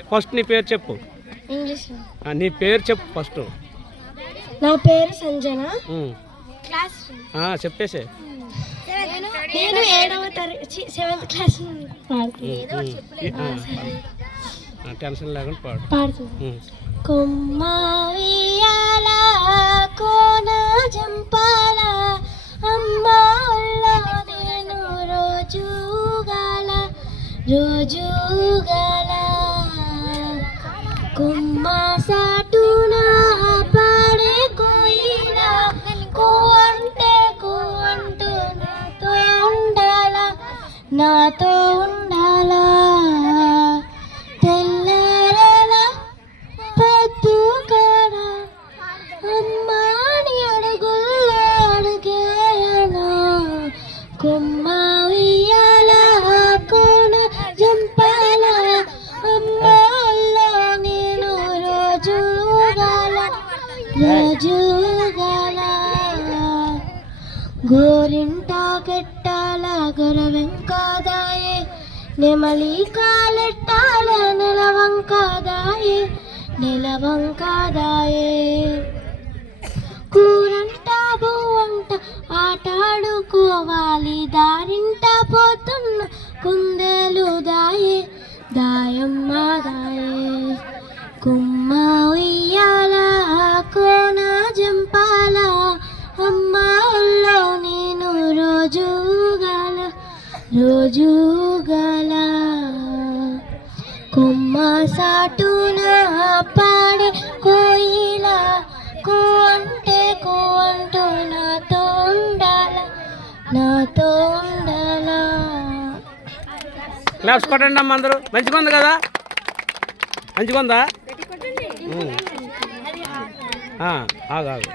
First నీ పేరు చెప్పు. ఇంగ్లీష్. ఆ, నీ పేరు చెప్పు ఫస్ట్ నా పేరు సంజన. ఉమ్. క్లాస్. ఆ, చెప్పేసే. నేను ఏడవ తరగతి సెవెంత్ క్లాస్ టెన్షన్ లేకుండా పాడు. పాడుతుంది. ఉమ్. కొమ్మ ఉయ్యాల కోన జంపాల అమ్మ ఒళ్ళో నేను రోజు గాల రోజు గాల కొమ్మ సాటున పాడే కోయిల కో అంటే కో అంటూ నాతో ఉండాల నాతో ఉండాలా. రోజు గాల గోరింట కెట్టాల గొరవెంకాదాయే నెమలి కాలెట్టాల నెలవంకాదాయే నెలవంకాదాయే కూరంట బువ్వంట ఆటాడుకోవాలి దారింట పోతున్న కుందేలు దాయే దాయమ్మ దాయే. కుమ్మ రోజు గల కొమ్మ సాటున పాడే కోయిల కో అంటే కో అంటూ నాతో ఉండాల నాతో ఉండాలా క్లాప్స్ కొట్టండి అమ్మ అందరూ. మంచిగా ఉంది కదా? మంచిగా ఉందా ఆగు ఆగు.